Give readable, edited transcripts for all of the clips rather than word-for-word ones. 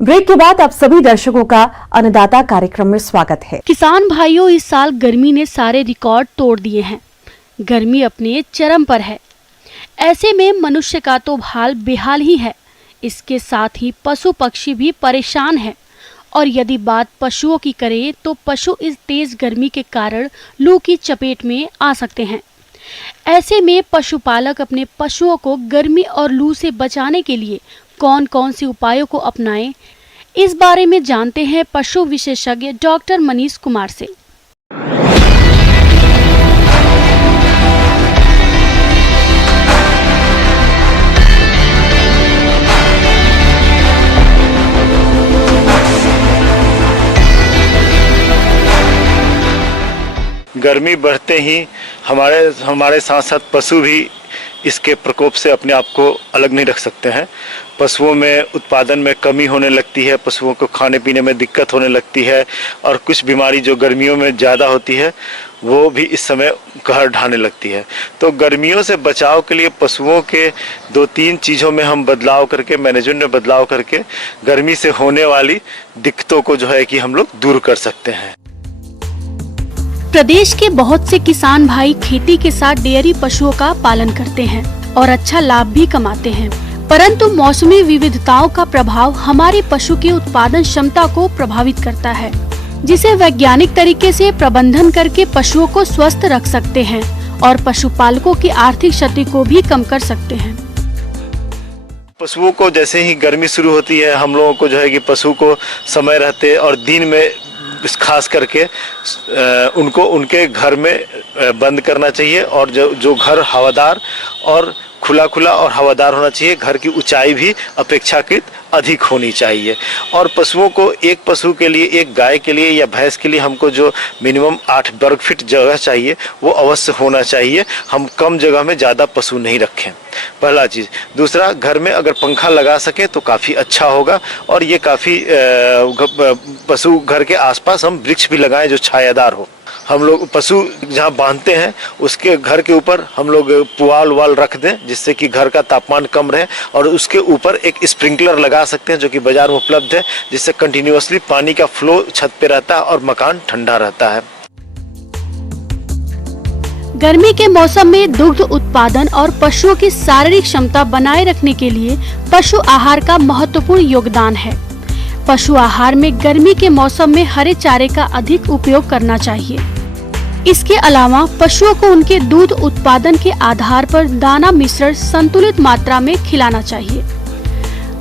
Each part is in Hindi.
ब्रेक के बाद आप सभी दर्शकों का अन्नदाता कार्यक्रम में स्वागत है। किसान भाइयों, इस साल गर्मी ने सारे रिकॉर्ड तोड़ दिए हैं। गर्मी अपने चरम पर है। ऐसे में मनुष्य का तो हाल बेहाल ही है। इसके साथ ही पशु पक्षी भी परेशान है। और यदि बात पशुओं की करें तो पशु इस तेज गर्मी के कारण लू की चपेट में आ सकते हैं। ऐसे में पशुपालक अपने पशुओं को गर्मी और लू से बचाने के लिए कौन कौन से उपायों को अपनाएं, इस बारे में जानते हैं पशु विशेषज्ञ डॉक्टर मनीष कुमार से। गर्मी बढ़ते ही हमारे साथ साथ पशु भी इसके प्रकोप से अपने आप को अलग नहीं रख सकते हैं। पशुओं में उत्पादन में कमी होने लगती है, पशुओं को खाने पीने में दिक्कत होने लगती है और कुछ बीमारी जो गर्मियों में ज़्यादा होती है वो भी इस समय कहर ढाने लगती है। तो गर्मियों से बचाव के लिए पशुओं के 2-3 चीज़ों में हम बदलाव करके, मैनेजमेंट में बदलाव करके गर्मी से होने वाली दिक्कतों को जो है कि हम लोग दूर कर सकते हैं। प्रदेश के बहुत से किसान भाई खेती के साथ डेयरी पशुओं का पालन करते हैं और अच्छा लाभ भी कमाते हैं, परंतु मौसमी विविधताओं का प्रभाव हमारे पशु की उत्पादन क्षमता को प्रभावित करता है, जिसे वैज्ञानिक तरीके से प्रबंधन करके पशुओं को स्वस्थ रख सकते हैं और पशुपालकों की आर्थिक क्षति को भी कम कर सकते हैं। पशुओं को जैसे ही गर्मी शुरू होती है, हम लोगों को जो है कि पशु को समय रहते और दिन में खास करके उनको उनके घर में बंद करना चाहिए और जो घर हवादार और खुला और हवादार होना चाहिए। घर की ऊंचाई भी अपेक्षाकृत अधिक होनी चाहिए और पशुओं को, एक पशु के लिए, एक गाय के लिए या भैंस के लिए हमको जो मिनिमम 8 वर्ग फीट जगह चाहिए वो अवश्य होना चाहिए। हम कम जगह में ज़्यादा पशु नहीं रखें, पहला चीज़। दूसरा, घर में अगर पंखा लगा सकें तो काफ़ी अच्छा होगा और ये काफ़ी पशु घर के आसपास हम वृक्ष भी लगाएं जो छायादार हो। हम लोग पशु जहाँ बांधते हैं उसके घर के ऊपर हम लोग पुआल वाल रख दें जिससे कि घर का तापमान कम रहे और उसके ऊपर एक स्प्रिंकलर लगा सकते हैं जो कि बाजार में उपलब्ध है, जिससे कंटिन्यूअसली पानी का फ्लो छत पे रहता है और मकान ठंडा रहता है। गर्मी के मौसम में दुग्ध उत्पादन और पशुओं की शारीरिक क्षमता बनाए रखने के लिए पशु आहार का महत्वपूर्ण योगदान है। पशु आहार में गर्मी के मौसम में हरे चारे का अधिक उपयोग करना चाहिए। इसके अलावा पशुओं को उनके दूध उत्पादन के आधार पर दाना मिश्रण संतुलित मात्रा में खिलाना चाहिए।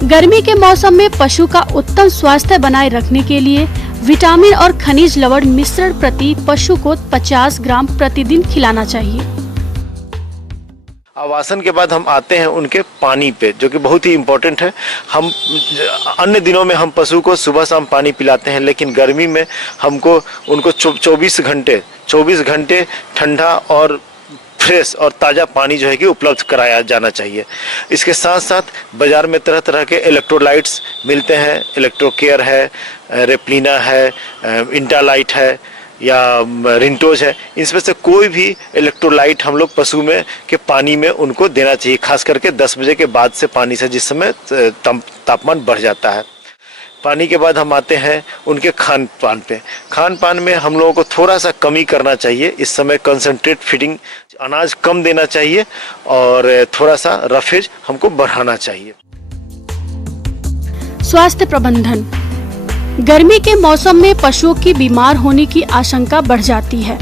गर्मी के मौसम में पशु का उत्तम स्वास्थ्य बनाए रखने के लिए विटामिन और खनिज लवण मिश्रण प्रति पशु को 50 ग्राम प्रतिदिन खिलाना चाहिए। आवासन के बाद हम आते हैं उनके पानी पे, जो कि बहुत ही इम्पोर्टेंट है। हम अन्य दिनों में हम पशु को सुबह शाम पानी पिलाते हैं, लेकिन गर्मी में हमको उनको 24 घंटे ठंडा और फ्रेश और ताज़ा पानी जो है कि उपलब्ध कराया जाना चाहिए। इसके साथ साथ बाज़ार में तरह तरह के इलेक्ट्रोलाइट्स मिलते हैं। इलेक्ट्रोकेयर है, रेप्लिना है, इंटालाइट है या रिंटोज है। इसमें से कोई भी इलेक्ट्रोलाइट हम लोग पशु में के पानी में उनको देना चाहिए, खास करके 10 बजे के बाद से पानी से, जिस समय तापमान बढ़ जाता है। पानी के बाद हम आते हैं उनके खान पान पे। खान पान में हम लोगों को थोड़ा सा कमी करना चाहिए। इस समय कंसंट्रेट फीडिंग, अनाज कम देना चाहिए और थोड़ा सा रफेज हमको बढ़ाना चाहिए। स्वास्थ्य प्रबंधन। गर्मी के मौसम में पशुओं की बीमार होने की आशंका बढ़ जाती है,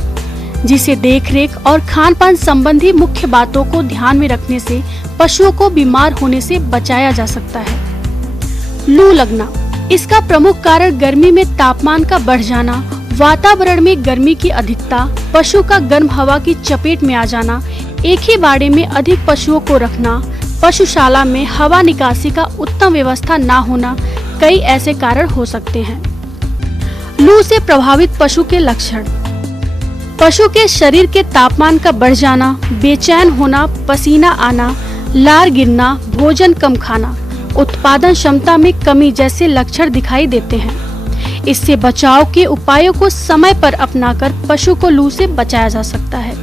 जिसे देखरेख और खान-पान संबंधी मुख्य बातों को ध्यान में रखने से पशुओं को बीमार होने से बचाया जा सकता है। लू लगना। इसका प्रमुख कारण गर्मी में तापमान का बढ़ जाना, वातावरण में गर्मी की अधिकता, पशु का गर्म हवा की चपेट में आ जाना, एक ही बाड़े में अधिक पशुओं को रखना, पशुशाला में हवा निकासी का उत्तम व्यवस्था न होना, कई ऐसे कारण हो सकते हैं। लू से प्रभावित पशु के लक्षण। पशु के शरीर के तापमान का बढ़ जाना, बेचैन होना, पसीना आना, लार गिरना, भोजन कम खाना, उत्पादन क्षमता में कमी जैसे लक्षण दिखाई देते हैं। इससे बचाव के उपायों को समय पर अपनाकर पशु को लू से बचाया जा सकता है।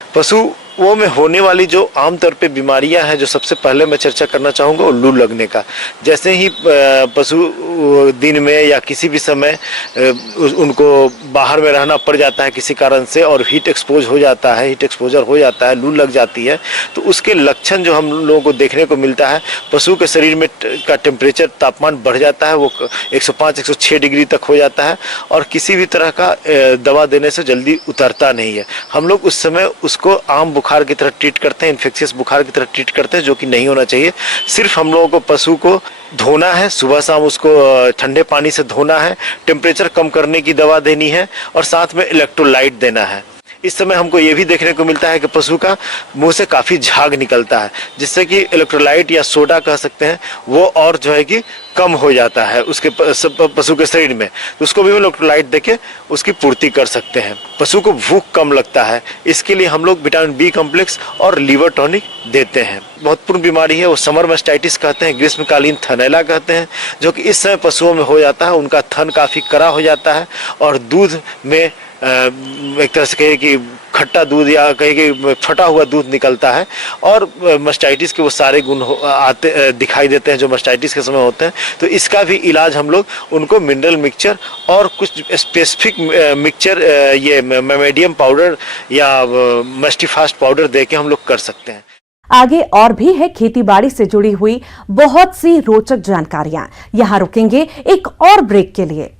पशु वो में होने वाली जो आमतौर पे बीमारियां हैं, जो सबसे पहले मैं चर्चा करना चाहूँगा वो लू लगने का। जैसे ही पशु दिन में या किसी भी समय उनको बाहर में रहना पड़ जाता है किसी कारण से और हीट एक्सपोज हो जाता है, हीट एक्सपोजर हो जाता है, लू लग जाती है, तो उसके लक्षण जो हम लोगों को देखने को मिलता है, पशु के शरीर में का टेम्परेचर, तापमान बढ़ जाता है, वो 105-106 डिग्री तक हो जाता है और किसी भी तरह का दवा देने से जल्दी उतरता नहीं है। हम लोग उस समय उसको आम बुखार की तरह ट्रीट करते हैं, इन्फेक्शियस बुखार की तरह ट्रीट करते हैं, जो कि नहीं होना चाहिए। सिर्फ हम लोगों को पशु को धोना है, सुबह शाम उसको ठंडे पानी से धोना है, टेम्परेचर कम करने की दवा देनी है और साथ में इलेक्ट्रोलाइट देना है। इस समय हमको ये भी देखने को मिलता है कि पशु का मुंह से काफ़ी झाग निकलता है, जिससे कि इलेक्ट्रोलाइट या सोडा कह सकते हैं वो और जो है कि कम हो जाता है उसके पशु के शरीर में, तो उसको भी हम इलेक्ट्रोलाइट देके उसकी पूर्ति कर सकते हैं। पशु को भूख कम लगता है, इसके लिए हम लोग विटामिन बी कॉम्प्लेक्स और लीवर टॉनिक देते हैं। महत्वपूर्ण बीमारी है वो समर मास्टाइटिस कहते हैं, ग्रीष्मकालीन थनैला कहते हैं, जो कि इस समय पशुओं में हो जाता है। उनका थन काफ़ी कड़ा हो जाता है और दूध में एक तरह से कहे कि खट्टा दूध या कहे कि फटा हुआ दूध निकलता है और मास्टाइटिस के वो सारे गुण आते दिखाई देते हैं जो मास्टाइटिस के समय होते हैं। तो इसका भी इलाज हम लोग उनको मिनरल मिक्सचर और कुछ स्पेसिफिक मिक्सचर, ये मेमेडियम पाउडर या मस्टिफास्ट पाउडर दे के हम लोग कर सकते हैं। आगे और भी है खेतीबाड़ी से जुड़ी हुई बहुत सी रोचक जानकारियां। यहां रुकेंगे एक और ब्रेक के लिए।